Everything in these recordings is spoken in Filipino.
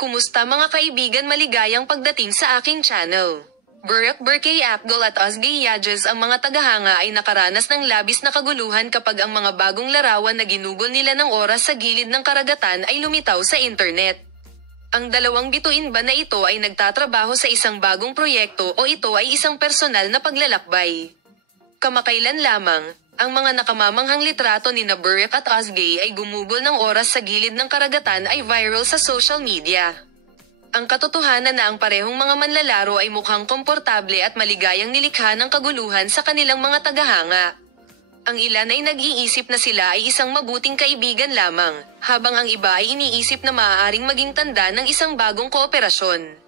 Kumusta mga kaibigan, maligayang pagdating sa aking channel. Burak Berkay Apgol at Ozgay Yadges, ang mga tagahanga ay nakaranas ng labis na kaguluhan kapag ang mga bagong larawan na ginugol nila ng oras sa gilid ng karagatan ay lumitaw sa internet. Ang dalawang bituin ba na ito ay nagtatrabaho sa isang bagong proyekto o ito ay isang personal na paglalakbay? Kamakailan lamang, ang mga nakamamanghang litrato ni Burak at Ozgay ay gumugol ng oras sa gilid ng karagatan ay viral sa social media. Ang katotohanan na ang parehong mga manlalaro ay mukhang komportable at maligayang nilikha ng kaguluhan sa kanilang mga tagahanga. Ang ilan ay nag-iisip na sila ay isang mabuting kaibigan lamang, habang ang iba ay iniisip na maaaring maging tanda ng isang bagong kooperasyon.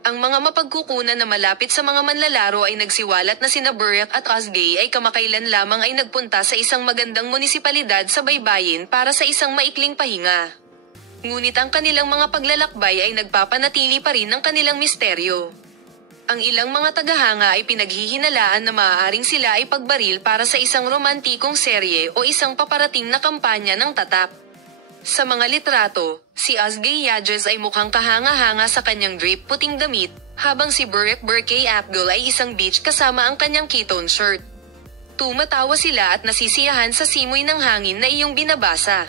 Ang mga mapagkukunan na malapit sa mga manlalaro ay nagsiwalat na sina Burak at Ozgay ay kamakailan lamang ay nagpunta sa isang magandang munisipalidad sa baybayin para sa isang maikling pahinga. Ngunit ang kanilang mga paglalakbay ay nagpapanatili pa rin ng kanilang misteryo. Ang ilang mga tagahanga ay pinaghihinalaan na maaaring sila ay pagbaril para sa isang romantikong serye o isang paparating na kampanya ng tatak. Sa mga litrato, si Ozgay Yadges ay mukhang kahanga-hanga sa kanyang drape puting damit, habang si Burak Berkay Apgol ay isang beach kasama ang kanyang ketone shirt. Tumatawa sila at nasisiyahan sa simoy ng hangin na iyong binabasa.